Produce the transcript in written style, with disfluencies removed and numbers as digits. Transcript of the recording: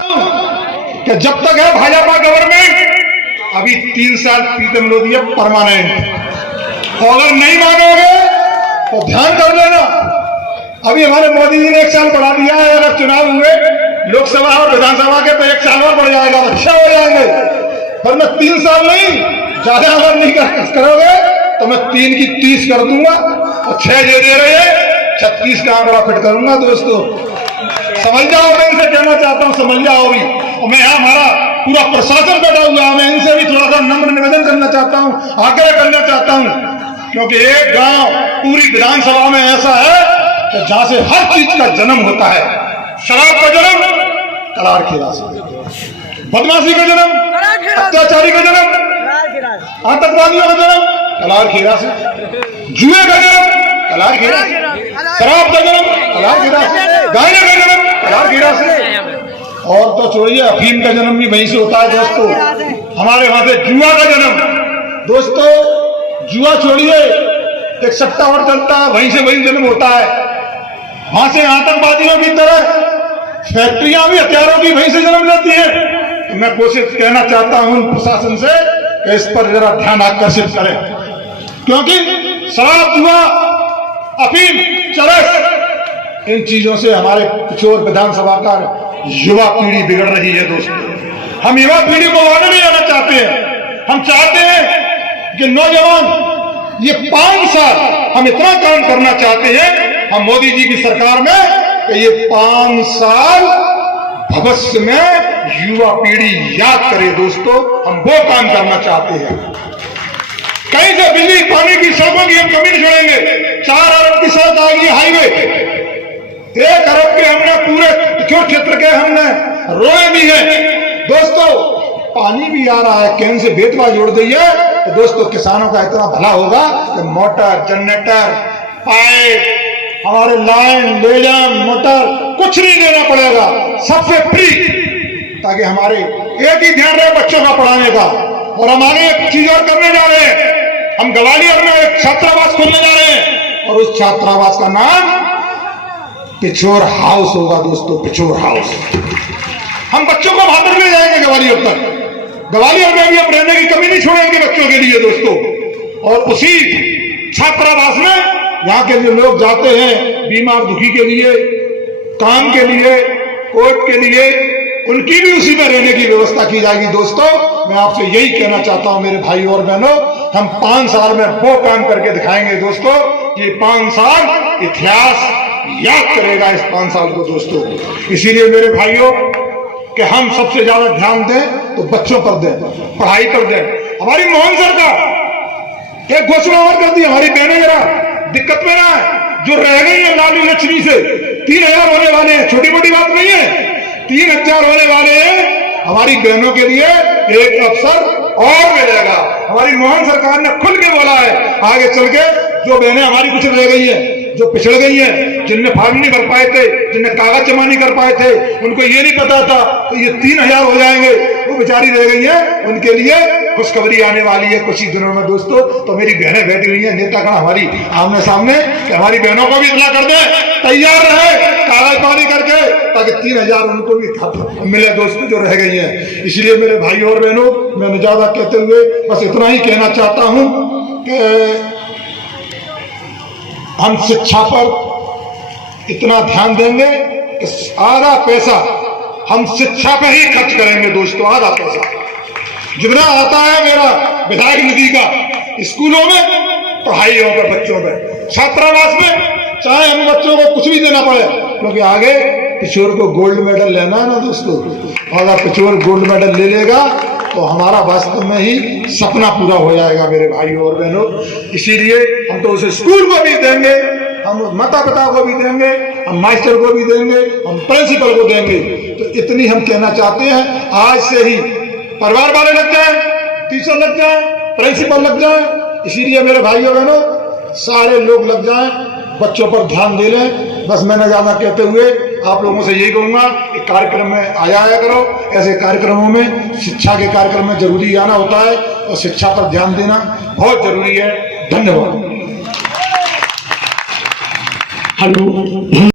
कि जब तक है भाजपा गवर्नमेंट अभी 3 साल प्रीतम लोधी है परमानेंट। और अगर नहीं मानोगे तो ध्यान कर लेना, अभी हमारे मोदी जी ने 1 साल बढ़ा दिया है। अगर चुनाव हुए लोकसभा और विधानसभा के तो 1 साल और बढ़ जाएगा, अच्छा हो जाएंगे। पर मैं 3 साल नहीं, ज्यादा अगर नहीं करोगे तो मैं 3 की 30 कर दूंगा और 6 जो दे रहे हैं 36 का आंकड़ा फिट करूंगा। दोस्तों समझ जाओ, मैं इनसे कहना चाहता हूं, समझ जाओ भी। और मैं यहाँ हमारा पूरा प्रशासन बैठा हुआ है, मैं इनसे भी थोड़ा सा नम्र निवेदन करना चाहता हूँ, आग्रह करना चाहता हूँ, क्योंकि एक गांव पूरी विधानसभा में ऐसा है कि जहां से हर चीज का जन्म होता है। शराब का जन्म कलारखेड़ा से, बदमाशी का जन्म, अत्याचारी का जन्म, आतंकवादियों का जन्म कलारखेड़ा से, जुए का जन्म कलारखेड़ा से, शराब का जन्म कलारखेड़ा से, गांजे का जन्म कलारखेड़ा से, और तो छोड़िए अफीम का जन्म भी वहीं से होता है। दोस्तों हमारे वहां से जुआ का जन्म, दोस्तों जुआ छोड़िए, एक सट्टावर चलता है, वहीं से वही जन्म होता है। वहां से आतंकवादियों की तरह फैक्ट्रियां भी हथियारों की वहीं से जन्म लेती है। तो मैं कोशिश कहना चाहता हूं प्रशासन से कि इस पर जरा ध्यान आकर्षित करें, क्योंकि शराब, जुआ, अफीम, चरस, इन चीजों से हमारे पिछोर विधानसभा का युवा पीढ़ी बिगड़ रही है। दोस्तों हम युवा पीढ़ी को आगे नहीं जाना चाहते हैं। हम चाहते हैं कि नौजवान ये 5 साल हम इतना काम करना चाहते हैं हम मोदी जी की सरकार में कि ये 5 साल भविष्य में युवा पीढ़ी याद करे। दोस्तों हम वो काम करना चाहते हैं। कहीं से बिजली पानी की सड़कों की हम कमी नहीं छोड़ेंगे। 4 अरब की सड़क आ गई हाईवे, 1 अरब के हमने पूरे पिछोर क्षेत्र के हमने रोए भी है। दोस्तों पानी भी आ रहा है, कैन से बेतवा जोड़ दी है। तो दोस्तों किसानों का इतना भला होगा कि मोटर, जनरेटर, पाइप, हमारे लाइन, लेजर, मोटर कुछ नहीं देना पड़ेगा, सबसे फ्री, ताकि हमारे एक ही ध्यान रहे बच्चों का पढ़ाने का। और हमारे एक चीज और करने जा रहे हैं, हम ग्वालियर में एक छात्रावास खोलने जा रहे हैं और उस छात्रावास का नाम पिछोर हाउस होगा। दोस्तों पिछोर हाउस, हम बच्चों को वहां तक ले जाएंगे ग्वालियर तक। ग्वालियर में भी हम रहने की कमी नहीं छोड़ेंगे बच्चों के लिए। दोस्तों और उसी छात्रावास में यहाँ के जो लोग जाते हैं बीमार दुखी के लिए, काम के लिए, कोर्ट के लिए, उनकी भी उसी में रहने की व्यवस्था की जाएगी। दोस्तों मैं आपसे यही कहना चाहता हूं मेरे भाई और बहनों, हम 5 साल में वो काम करके दिखाएंगे। दोस्तों ये 5 साल इतिहास याद करेगा इस 5 साल को। दोस्तों इसीलिए मेरे भाइयों कि हम सबसे ज्यादा ध्यान दें तो बच्चों पर दें, पढ़ाई पर दें। हमारी मोहन सरकार एक घोषणा और कर दी, हमारी बहनें जरा दिक्कत में ना है, जो रह गई है लाली लक्ष्मी से 3000 होने वाले हैं, छोटी मोटी बात नहीं है, 3000 होने वाले हैं। हमारी बहनों के लिए एक अवसर और मिलेगा। हमारी मोहन सरकार ने खुल के बोला है आगे चल के जो बहनें हमारी कुछ रह गई है, जो पिछड़ गई है, जिनने फॉर्म नहीं भर पाए थे, जिनने कागज जमा नहीं कर पाए थे, उनको ये नहीं पता था तो ये 3000 हो जाएंगे, वो बेचारी रह गई है, उनके लिए खुशखबरी आने वाली है कुछ ही दिनों में। दोस्तों तो मेरी बहनें बैठी हुई है नेतागण हमारी आमने सामने, कि हमारी बहनों को भी इतना कर दे, तैयार रहे कागज पानी करके, ताकि 3000 उनको भी मिले। दोस्तों जो रह गई है, इसलिए मेरे भाई और बहनों मैं ज्यादा कहते हुए बस इतना ही कहना चाहता हूं कि हम शिक्षा पर इतना ध्यान देंगे कि आधा पैसा हम शिक्षा पे ही खर्च करेंगे। दोस्तों आधा पैसा जितना आता है मेरा विधायक निधि का स्कूलों में, पढ़ाइयों पर, बच्चों पर, छात्रावास में, चाहे हम बच्चों को कुछ भी देना पड़े, क्योंकि आगे पिछोर को गोल्ड मेडल लेना है ना। दोस्तों अगर पिछोर गोल्ड मेडल ले लेगा तो हमारा वास्तव में ही सपना पूरा हो जाएगा मेरे भाइयों और बहनों। इसीलिए हम तो उसे स्कूल को भी देंगे, हम माता पिता को भी देंगे, हम मास्टर को भी देंगे, हम प्रिंसिपल को देंगे। तो इतनी हम कहना चाहते हैं, आज से ही परिवार वाले लग जाए, टीचर लग जाए, प्रिंसिपल लग जाए। इसीलिए मेरे भाइयों बहनों सारे लोग लग जाएं, बच्चों पर ध्यान दे लें। बस मैंने ज्यादा कहते हुए आप लोगों से यही कहूंगा कि कार्यक्रम में आ जाया करो। ऐसे कार्यक्रमों में, शिक्षा के कार्यक्रम में जरूरी आना होता है और शिक्षा पर ध्यान देना बहुत जरूरी है। धन्यवाद। हेलो।